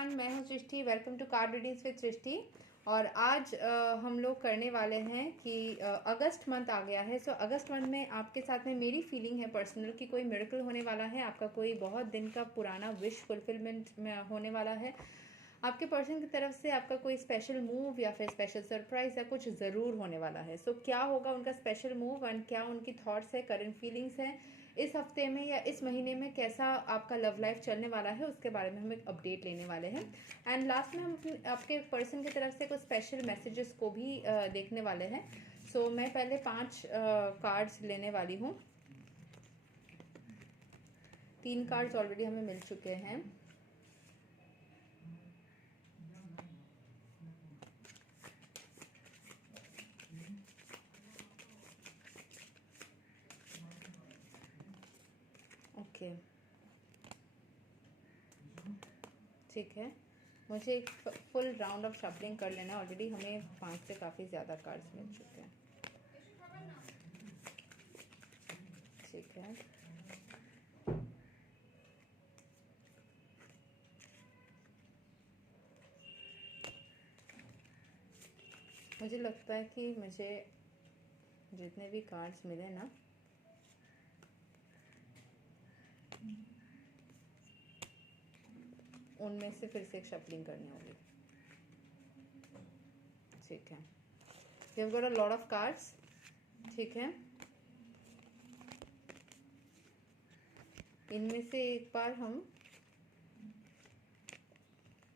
Everyone, मैं हूं Srishti. Welcome to card readings with Srishti. और आज हम लोग करने वाले हैं कि अगस्त मंथ आ गया है। सो अगस्त मंथ में आपके साथ में मेरी फीलिंग है पर्सनल कि कोई मिरेकल होने वाला है। आपका कोई बहुत दिन का पुराना विश फुलफिलमेंट में होने वाला है। आपके पर्सन की तरफ से आपका कोई स्पेशल मूव या फिर स्पेशल सरप्राइज या कुछ ज़रूर होने वाला है। सो क्या होगा उनका स्पेशल मूव एंड क्या उनकी थॉट्स है, करंट फीलिंग्स हैं, इस हफ्ते में या इस महीने में कैसा आपका लव लाइफ चलने वाला है, उसके बारे में हम एक अपडेट लेने वाले हैं। एंड लास्ट में हम आपके पर्सन की तरफ से कुछ स्पेशल मैसेजेस को भी देखने वाले हैं। सो मैं पहले 5 कार्ड्स लेने वाली हूँ। 3 कार्ड्स ऑलरेडी हमें मिल चुके हैं। ओके, ठीक है। मुझे एक फुल राउंड ऑफ शफलिंग कर लेना। ऑलरेडी हमें 5 से काफ़ी ज़्यादा कार्ड्स मिल चुके हैं। ठीक है, मुझे लगता है कि मुझे जितने भी कार्ड्स मिले ना, उनमें से फिर से एक शफलिंग करनी होगी। ठीक है, you have got a lot of cards. ठीक है, इनमें से एक बार हम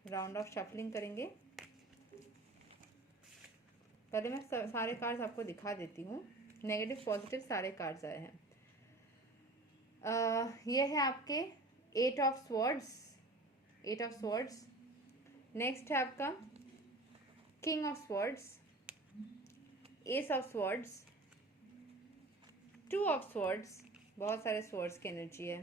राउंड ऑफ शफलिंग करेंगे। पहले मैं सारे कार्ड्स आपको दिखा देती हूँ। नेगेटिव पॉजिटिव सारे कार्ड्स आए हैं। ये है आपके 8 ऑफ स्वॉर्ड्स। नेक्स्ट है आपका king of swords, S of swords, 2 of swords. बहुत सारे स्वॉर्ड्स की एनर्जी है।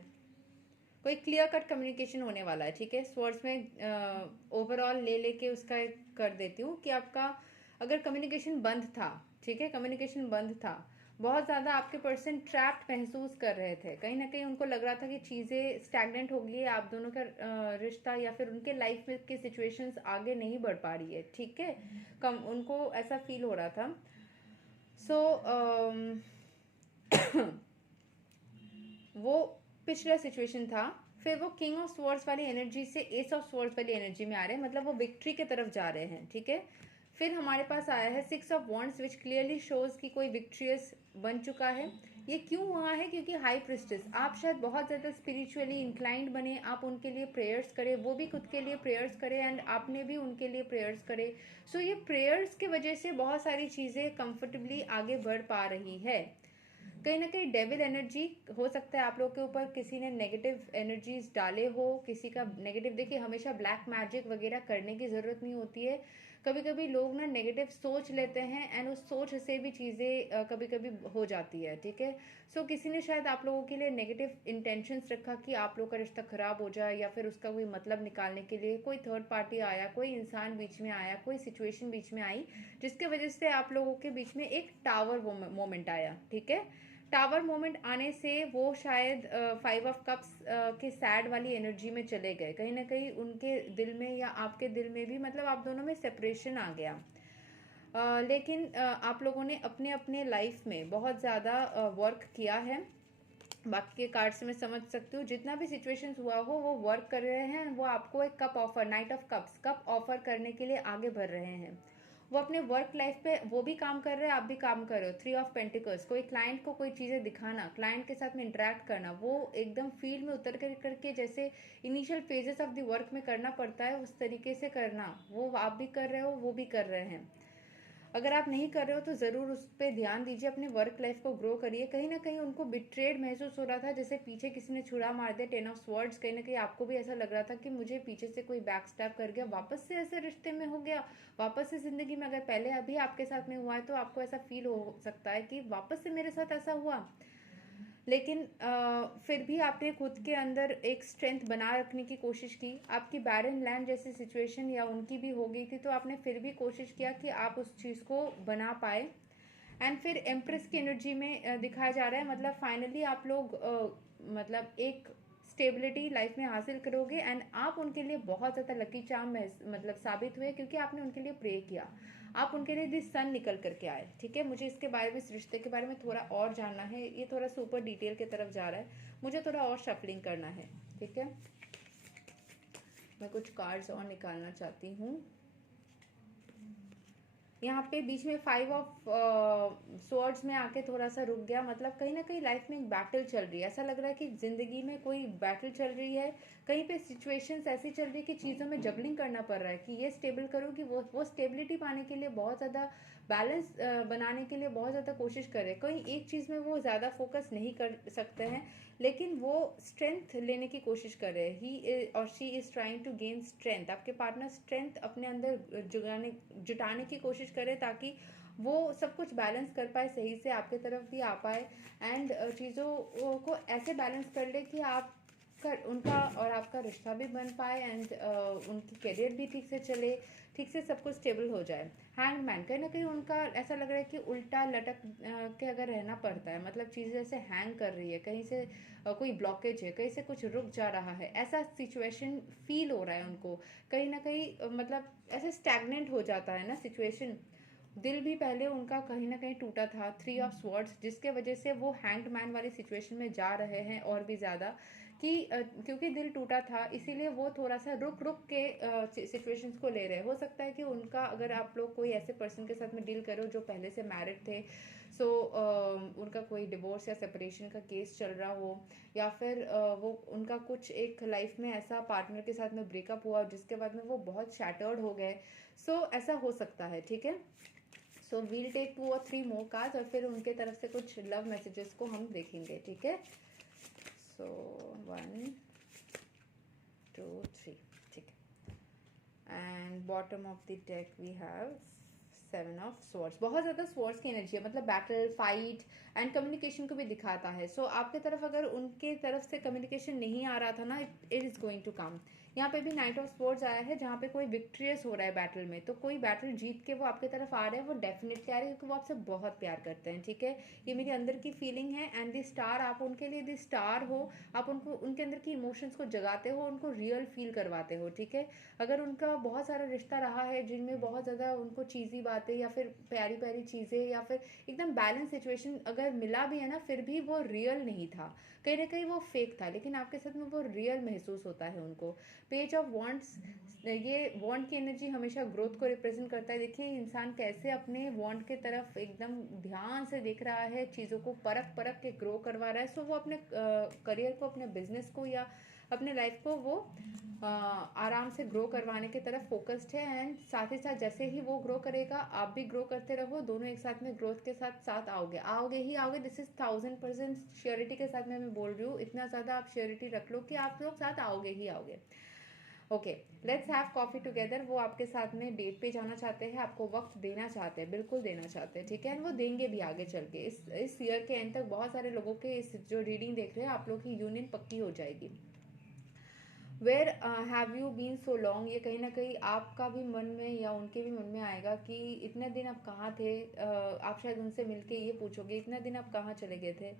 कोई क्लियर कट कम्युनिकेशन होने वाला है। ठीक है, स्वॉर्ड्स में ओवरऑल ले लेके उसका कर देती हूँ कि आपका अगर कम्युनिकेशन बंद था, ठीक है, कम्युनिकेशन बंद था, बहुत ज़्यादा आपके पर्सन ट्रैप्ड महसूस कर रहे थे। कहीं ना कहीं उनको लग रहा था कि चीज़ें स्टैग्नेंट हो गई है, आप दोनों का रिश्ता या फिर उनके लाइफ में की सिचुएशंस आगे नहीं बढ़ पा रही है। ठीक है, उनको ऐसा फील हो रहा था। सो वो पिछला सिचुएशन था। फिर वो किंग ऑफ स्वॉर्ड्स वाली एनर्जी से एस ऑफ स्वॉर्ड्स वाली एनर्जी में आ रहे हैं, मतलब वो विक्ट्री की तरफ जा रहे हैं। ठीक है, फिर हमारे पास आया है 6 of wands which clearly shows कि कोई विक्ट्रियस बन चुका है। ये क्यों हुआ है? क्योंकि हाई प्रिस्टेस, आप शायद बहुत ज़्यादा स्पिरिचुअली इंक्लाइंड बने, आप उनके लिए प्रेयर्स करें, वो भी खुद के लिए प्रेयर्स करें एंड आपने भी उनके लिए प्रेयर्स करें। सो ये प्रेयर्स की वजह से बहुत सारी चीज़ें कंफर्टेबली आगे बढ़ पा रही है। कहीं ना कहीं डेविल एनर्जी हो सकता है आप लोग के ऊपर, किसी ने नेगेटिव एनर्जीज डाले हो, किसी का नेगेटिव। देखिए, हमेशा ब्लैक मैजिक वगैरह करने की ज़रूरत नहीं होती है। कभी कभी लोग ना नेगेटिव सोच लेते हैं एंड उस सोच से भी चीज़ें कभी कभी हो जाती है। ठीक है, सो किसी ने शायद आप लोगों के लिए नेगेटिव इंटेंशंस रखा कि आप लोग का रिश्ता खराब हो जाए, या फिर उसका कोई मतलब निकालने के लिए कोई थर्ड पार्टी आया, कोई इंसान बीच में आया, कोई सिचुएशन बीच में आई, जिसके वजह से आप लोगों के बीच में एक टावर मोमेंट आया। ठीक है, टावर मोमेंट आने से वो शायद 5 ऑफ कप्स के सैड वाली एनर्जी में चले गए। कहीं ना कहीं उनके दिल में या आपके दिल में भी, मतलब आप दोनों में सेपरेशन आ गया। लेकिन आप लोगों ने अपने अपने लाइफ में बहुत ज़्यादा वर्क किया है। बाकी के कार्ड से मैं समझ सकती हूँ जितना भी सिचुएशंस हुआ हो वो वर्क कर रहे हैं। वो आपको एक cup offer, night of cups, cup offer करने के लिए आगे बढ़ रहे हैं। वो अपने वर्क लाइफ पे वो भी काम कर रहे हैं, आप भी काम कर रहे हो। 3 ऑफ पेंटिकल्स, कोई क्लाइंट को कोई चीज़ें दिखाना, क्लाइंट के साथ में इंटरेक्ट करना, वो एकदम फील्ड में उतर कर करके जैसे initial phases of the work में करना पड़ता है उस तरीके से करना, वो आप भी कर रहे हो, वो भी कर रहे हैं। अगर आप नहीं कर रहे हो तो ज़रूर उस पर ध्यान दीजिए, अपने वर्क लाइफ को ग्रो करिए। कहीं ना कहीं उनको बिट्रेड महसूस हो रहा था, जैसे पीछे किसी ने छुरा मार दिया, 10 ऑफ स्वॉर्ड्स। कहीं ना कहीं आपको भी ऐसा लग रहा था कि मुझे पीछे से कोई बैक स्टैप कर गया, वापस से ऐसे रिश्ते में हो गया, वापस से ज़िंदगी में। अगर पहले अभी आपके साथ में हुआ है तो आपको ऐसा फील हो सकता है कि वापस से मेरे साथ ऐसा हुआ। लेकिन फिर भी आपने खुद के अंदर एक स्ट्रेंथ बना रखने की कोशिश की। आपकी बैरन लैंड जैसी सिचुएशन या उनकी भी हो गई थी, तो आपने फिर भी कोशिश किया कि आप उस चीज़ को बना पाए। एंड फिर एम्प्रेस की एनर्जी में दिखाया जा रहा है, मतलब फाइनली आप लोग मतलब एक स्टेबिलिटी लाइफ में हासिल करोगे एंड आप उनके लिए बहुत ज़्यादा लकी चार्म मतलब साबित हुए, क्योंकि आपने उनके लिए प्रे किया, आप उनके लिए दिस सन निकल करके आए। ठीक है, मुझे इसके बारे में, इस रिश्ते के बारे में थोड़ा और जानना है, ये थोड़ा सुपर डिटेल की तरफ जा रहा है, मुझे थोड़ा और शफलिंग करना है। ठीक है, मैं कुछ कार्ड्स और निकालना चाहती हूँ। यहाँ पे बीच में 5 ऑफ स्वॉर्ड्स में आके थोड़ा सा रुक गया, मतलब कहीं ना कहीं लाइफ में एक बैटल चल रही है, ऐसा लग रहा है कि जिंदगी में कोई बैटल चल रही है, कहीं पे सिचुएशंस ऐसी चल रही है कि चीज़ों में जगलिंग करना पड़ रहा है कि ये स्टेबल करो, कि वो स्टेबिलिटी पाने के लिए बहुत ज़्यादा बैलेंस बनाने के लिए बहुत ज़्यादा कोशिश करें, कहीं एक चीज़ में वो ज़्यादा फोकस नहीं कर सकते हैं, लेकिन वो स्ट्रेंथ लेने की कोशिश कर रहे हैं, ही और she is trying to gain strength, आपके पार्टनर स्ट्रेंथ अपने अंदर जुटाने की कोशिश करे ताकि वो सब कुछ बैलेंस कर पाए, सही से आपके तरफ भी आ पाए एंड चीज़ों को ऐसे बैलेंस कर ले कि आप उनका और आपका रिश्ता भी बन पाए एंड उनकी करियर भी ठीक से चले, ठीक से सब कुछ स्टेबल हो जाए। हैंगमैन, कहीं ना कहीं उनका ऐसा लग रहा है कि उल्टा लटक के अगर रहना पड़ता है, मतलब चीज़ें ऐसे हैंग कर रही है, कहीं से कोई ब्लॉकेज है, कहीं से कुछ रुक जा रहा है, ऐसा सिचुएशन फील हो रहा है उनको, कहीं ना कहीं मतलब ऐसे स्टैग्नेंट हो जाता है ना सिचुएशन। दिल भी पहले उनका कहीं ना कहीं टूटा था, 3 ऑफ स्वॉर्ड्स, जिसके वजह से वो हैंग्ड मैन वाली सिचुएशन में जा रहे हैं और भी ज़्यादा कि क्योंकि दिल टूटा था इसीलिए वो थोड़ा सा रुक रुक के सिचुएशंस को ले रहे हैं। हो सकता है कि उनका, अगर आप लोग कोई ऐसे पर्सन के साथ में डील करो जो पहले से मैरिड थे, सो उनका कोई डिवोर्स या सेपरेशन का केस चल रहा हो, या फिर वो उनका कुछ एक लाइफ में ऐसा पार्टनर के साथ में ब्रेकअप हुआ जिसके बाद में वो बहुत शैटर्ड हो गए, सो ऐसा हो सकता है। ठीक है, सो वील टेक 2 और 3 मोर कार्ड्स और फिर उनके तरफ से कुछ लव मैसेजेस को हम देखेंगे। ठीक है, सो 1 2 3, ठीक है, and bottom of the deck we have 7 of swords, बहुत ज़्यादा स्वॉर्ड्स की एनर्जी है, मतलब बैटल, फाइट एंड कम्युनिकेशन को भी दिखाता है। सो आपके तरफ अगर उनके तरफ से कम्युनिकेशन नहीं आ रहा था ना, it is going to come. यहाँ पे भी नाइट ऑफ स्वॉर्ड्स आया है जहाँ पे कोई विक्ट्रियस हो रहा है बैटल में, तो कोई बैटल जीत के वो आपके तरफ आ रहे हैं, वो डेफिनेटली आ रहे हैं क्योंकि वो आपसे बहुत प्यार करते हैं। ठीक है, ये मेरी अंदर की फीलिंग है एंड द स्टार, आप उनके लिए द स्टार हो, आप उनको उनके अंदर की इमोशंस को जगाते हो, उनको रियल फील करवाते हो। ठीक है, अगर उनका बहुत सारा रिश्ता रहा है जिनमें बहुत ज़्यादा उनको चीज़ी बातें या फिर प्यारी प्यारी चीज़ें या फिर एकदम बैलेंस सिचुएशन अगर मिला भी है ना, फिर भी वो रियल नहीं था, कहीं ना कहीं वो फेक था, लेकिन आपके साथ में वो रियल महसूस होता है उनको। पेज ऑफ वॉन्ट्स, ये वॉन्ट की एनर्जी हमेशा ग्रोथ को रिप्रेजेंट करता है। देखिए इंसान कैसे अपने वॉन्ट के तरफ एकदम ध्यान से देख रहा है, चीज़ों को परख परख के ग्रो करवा रहा है। सो वो अपने करियर को, अपने बिजनेस को या अपने लाइफ को वो आराम से ग्रो करवाने की तरफ फोकस्ड है एंड साथ ही साथ जैसे ही वो ग्रो करेगा आप भी ग्रो करते रहो, दोनों एक साथ में ग्रोथ के साथ साथ आओगे आओगे ही आओगे। दिस इज 1000% श्योरिटी के साथ में मैं बोल रही हूँ, इतना ज़्यादा आप श्योरिटी रख लो कि आप लोग साथ आओगे ही आओगे। Okay, let's have coffee together. वो आपके साथ में डेट पे जाना चाहते हैं, आपको वक्त देना चाहते हैं, बिल्कुल देना चाहते हैं। ठीक है, एंड वो देंगे भी आगे चल के। इस ईयर के एंड तक बहुत सारे लोगों के इस जो रीडिंग देख रहे हैं आप लोग की यूनियन पक्की हो जाएगी। Where have you been so long, ये कहीं ना कहीं आपका भी मन में या उनके भी मन में आएगा कि इतने दिन आप कहाँ थे। आप शायद उनसे मिलके ये पूछोगे इतने दिन आप कहाँ चले गए थे।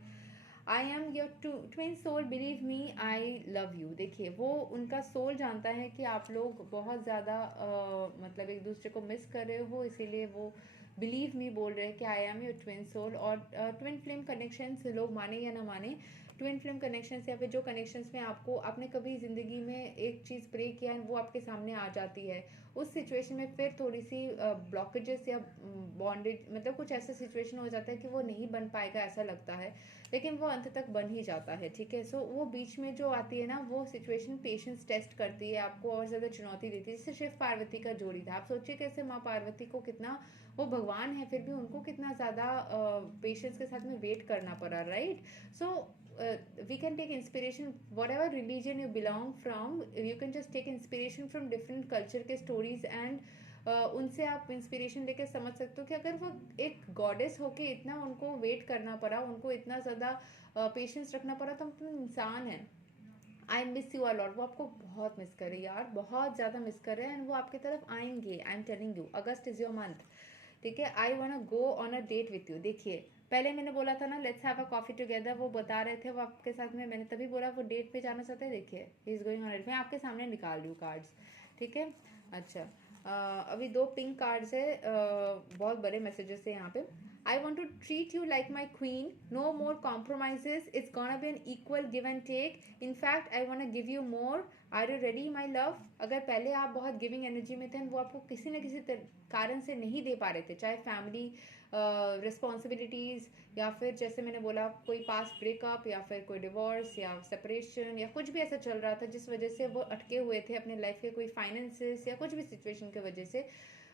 I am your twin soul, believe me I love you. देखिए वो उनका सोल जानता है कि आप लोग बहुत ज़्यादा मतलब एक दूसरे को मिस कर रहे हो, इसीलिए वो बिलीव मी बोल रहे हैं कि I am your twin soul. और ट्विन फ्लेम कनेक्शन लोग माने या ना माने, ट्विन फ्लेम कनेक्शंस या फिर जो कनेक्शंस में आपको आपने कभी ज़िंदगी में एक चीज़ प्रे किया है वो आपके सामने आ जाती है, उस सिचुएशन में फिर थोड़ी सी ब्लॉकेजेस या बॉन्डेज, मतलब कुछ ऐसा सिचुएशन हो जाता है कि वो नहीं बन पाएगा ऐसा लगता है, लेकिन वो अंत तक बन ही जाता है। ठीक है, सो वो बीच में जो आती है ना वो सिचुएशन पेशेंस टेस्ट करती है, आपको और ज़्यादा चुनौती देती है। जैसे शिव पार्वती का जोड़ी था, आप सोचिए कैसे माँ पार्वती को कितना, वो भगवान है फिर भी उनको कितना ज़्यादा पेशेंस के साथ में वेट करना पड़ा, right. So we can take inspiration whatever religion you belong from, you can just take inspiration from different culture के stories and उनसे आप इंस्पिरेशन लेके समझ सकते हो कि अगर वो एक गॉडेस होके इतना उनको वेट करना पड़ा, उनको इतना ज़्यादा पेशेंस रखना पड़ा, तो हम तो इंसान हैं। आई मिस यू अलॉट, वो आपको बहुत मिस कर रहे हैं यार, बहुत ज़्यादा मिस कर रहे हैं एंड वो आपकी तरफ आएंगे। I am telling you, August is your month. ठीक है, I want go on a date with you. देखिए पहले मैंने बोला था ना let's have a coffee together, वो बता रहे थे वो आपके साथ में, मैंने तभी बोला वो डेट पे जाना चाहते हैं। देखिए he is going on date, मैं आपके सामने निकाल रही हूँ कार्ड्स, ठीक है। अच्छा, अभी 2 पिंक कार्ड्स है, बहुत बड़े मैसेजेस है यहाँ पे। I want to treat you like my queen. No more compromises. It's gonna be an equal give and take. In fact, I wanna give you more. Are you ready, my love? अगर पहले आप बहुत giving energy में थे, वो आपको किसी न किसी कारण से नहीं दे पा रहे थे, चाहे फैमिली रिस्पॉन्सिबिलिटीज़, या फिर जैसे मैंने बोला कोई पास्ट ब्रेकअप, या फिर कोई डिवोर्स या सेपरेशन, या कुछ भी ऐसा चल रहा था जिस वजह से वो अटके हुए थे अपने लाइफ के कोई फाइनेंसेस या कुछ भी सिचुएशन की वजह से,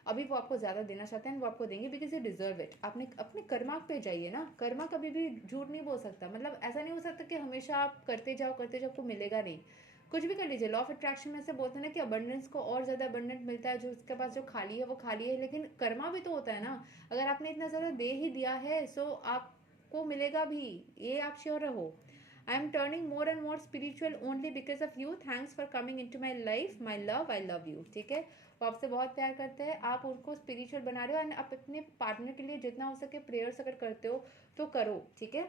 अभी वो आपको ज़्यादा देना चाहते हैं, वो आपको देंगे बिकॉज यू डिजर्व इट। आपने अपने कर्मा पे जाइए ना, कर्मा कभी भी झूठ नहीं बोल सकता, मतलब ऐसा नहीं हो सकता कि हमेशा आप करते जाओ आपको मिलेगा नहीं। कुछ भी कर लीजिए, लॉ ऑफ अट्रैक्शन में से बोलते हैं ना कि अबंडेंस को और ज़्यादा अबंडेंट मिलता है, जो उसके पास जो खाली है वो खाली है, लेकिन कर्मा भी तो होता है ना। अगर आपने इतना ज़्यादा दे ही दिया है सो आपको मिलेगा भी, ये आप श्योर रहो। I am turning more and more spiritual only because of you. Thanks for coming into my life. My love, I love you. ठीक है, वो आपसे बहुत प्यार करते हैं, आप उनको स्पिरिचुअल बना रहे हो, एंड आप अपने पार्टनर के लिए जितना हो सके प्रेयर्स अगर करते हो तो करो, ठीक है।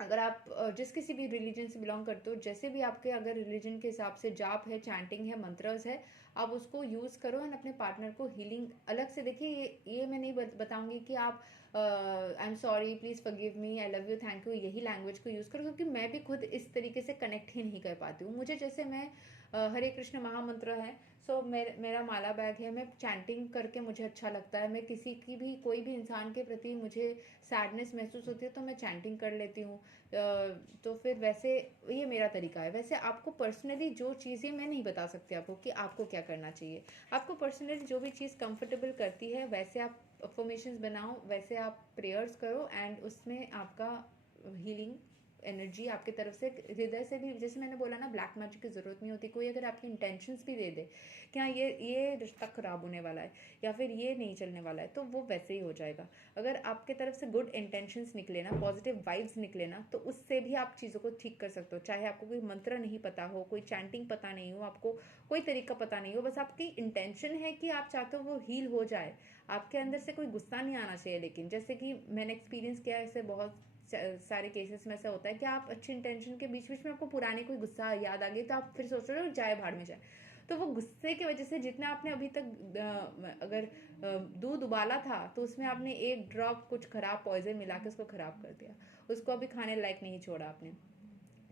अगर आप जिस किसी भी रिलीजन से बिलोंग करते हो, जैसे भी आपके अगर रिलीजन के हिसाब से जाप है, चैंटिंग है, मंत्रस है, आप उसको यूज़ करो एंड अपने पार्टनर को हीलिंग अलग से। देखिए ये मैं नहीं बताऊंगी कि आप I am sorry, please forgive me, I love you, thank you, यही लैंग्वेज को यूज़ करो, क्योंकि मैं भी खुद इस तरीके से कनेक्ट ही नहीं कर पाती हूँ। मुझे जैसे मैं हरे कृष्ण महामंत्र है, सो मेरा माला बैग है, मैं चैंटिंग करके मुझे अच्छा लगता है, मैं किसी की भी कोई भी इंसान के प्रति मुझे सैडनेस महसूस होती है तो मैं चैंटिंग कर लेती हूँ। तो फिर वैसे ये मेरा तरीका है। वैसे आपको पर्सनली जो चीज़ें मैं नहीं बता सकती आपको कि आपको क्या करना चाहिए, आपको पर्सनली जो भी चीज़ कंफर्टेबल करती है वैसे आप अफर्मेशंस बनाओ, वैसे आप प्रेयर्स करो, एंड उसमें आपका हीलिंग एनर्जी आपकी तरफ से हृदय से भी, जैसे मैंने बोला ना ब्लैक मैजिक की ज़रूरत नहीं होती। कोई अगर आपकी इंटेंशंस भी दे दे कि हाँ ये रिश्ता ख़राब होने वाला है या फिर ये नहीं चलने वाला है, तो वो वैसे ही हो जाएगा। अगर आपके तरफ से गुड इंटेंशंस निकले ना, पॉजिटिव वाइब्स निकले ना, तो उससे भी आप चीज़ों को ठीक कर सकते हो। चाहे आपको कोई मंत्र नहीं पता हो, कोई चैंटिंग पता नहीं हो, आपको कोई तरीका पता नहीं हो, बस आपकी इंटेंशन है कि आप चाहते हो वो हील हो जाए, आपके अंदर से कोई गुस्सा नहीं आना चाहिए। लेकिन जैसे कि मैंने एक्सपीरियंस किया है, ऐसे बहुत सारे केसेस में ऐसा होता है कि आप अच्छी इंटेंशन के बीच बीच में आपको पुरानी कोई गुस्सा याद आ गई, तो आप फिर सोच रहे हो जाए भाड़ में जाए, तो वो गुस्से की वजह से जितना आपने अभी तक अगर दूध उबाला था तो उसमें आपने एक ड्रॉप कुछ खराब पॉइजन मिला के उसको खराब कर दिया, उसको अभी खाने लायक नहीं छोड़ा आपने।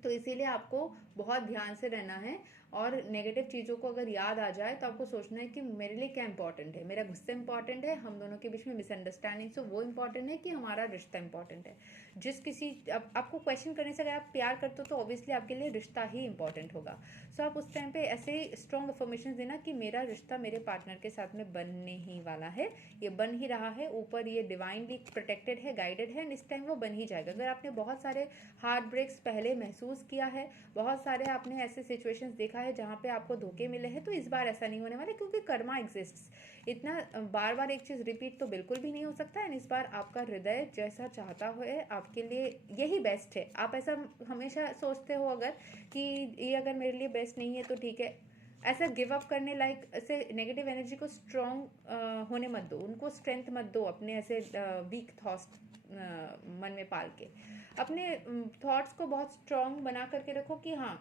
तो इसीलिए आपको बहुत ध्यान से रहना है, और नेगेटिव चीज़ों को अगर याद आ जाए तो आपको सोचना है कि मेरे लिए क्या इंपॉर्टेंट है, मेरा गुस्सा इंपॉर्टेंट है, हम दोनों के बीच में मिसअंडरस्टैंडिंग सो वो इंपॉर्टेंट है, कि हमारा रिश्ता इंपॉर्टेंट है। जिस किसी आपको क्वेश्चन करने से अगर आप प्यार करते हो तो ऑब्वियसली आपके लिए रिश्ता ही इंपॉर्टेंट होगा। सो आप उस टाइम पे ऐसे ही स्ट्रॉन्ग अफर्मेशन देना कि मेरा रिश्ता मेरे पार्टनर के साथ में बनने ही वाला है, ये बन ही रहा है, ऊपर ये डिवाइनली प्रोटेक्टेड है, गाइडेड है, एंड इस टाइम वो बन ही जाएगा। अगर आपने बहुत सारे हार्ट ब्रेक्स पहले महसूस किया है, बहुत सारे आपने ऐसे सिचुएशंस देखा है जहाँ पे आपको धोखे मिले हैं, तो इस बार ऐसा नहीं होने वाला, क्योंकि कर्मा एग्जिस्ट्स। इतना बार बार एक चीज़ रिपीट तो बिल्कुल भी नहीं हो सकता है। इस बार आपका हृदय जैसा चाहता है आपके लिए यही बेस्ट है। आप ऐसा हमेशा सोचते हो अगर कि ये अगर मेरे लिए बेस्ट नहीं है तो ठीक है, ऐसा गिव अप करने लाइक ऐसे नेगेटिव एनर्जी को स्ट्रॉन्ग होने मत दो, उनको स्ट्रेंथ मत दो, अपने ऐसे वीक थॉट्स मन में पाल के अपने थॉट्स को बहुत स्ट्रॉन्ग बना करके रखो कि हाँ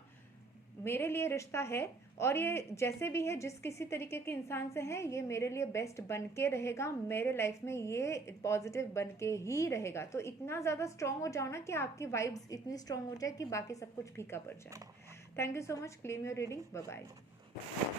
मेरे लिए रिश्ता है, और ये जैसे भी है, जिस किसी तरीके के इंसान से है, ये मेरे लिए बेस्ट बन के रहेगा, मेरे लाइफ में ये पॉजिटिव बन के ही रहेगा। तो इतना ज़्यादा स्ट्रॉन्ग हो जाओ ना कि आपकी वाइब्स इतनी स्ट्रॉन्ग हो जाए कि बाकी सब कुछ फीका पड़ जाए। Thank you so much, claim your reading, bye bye.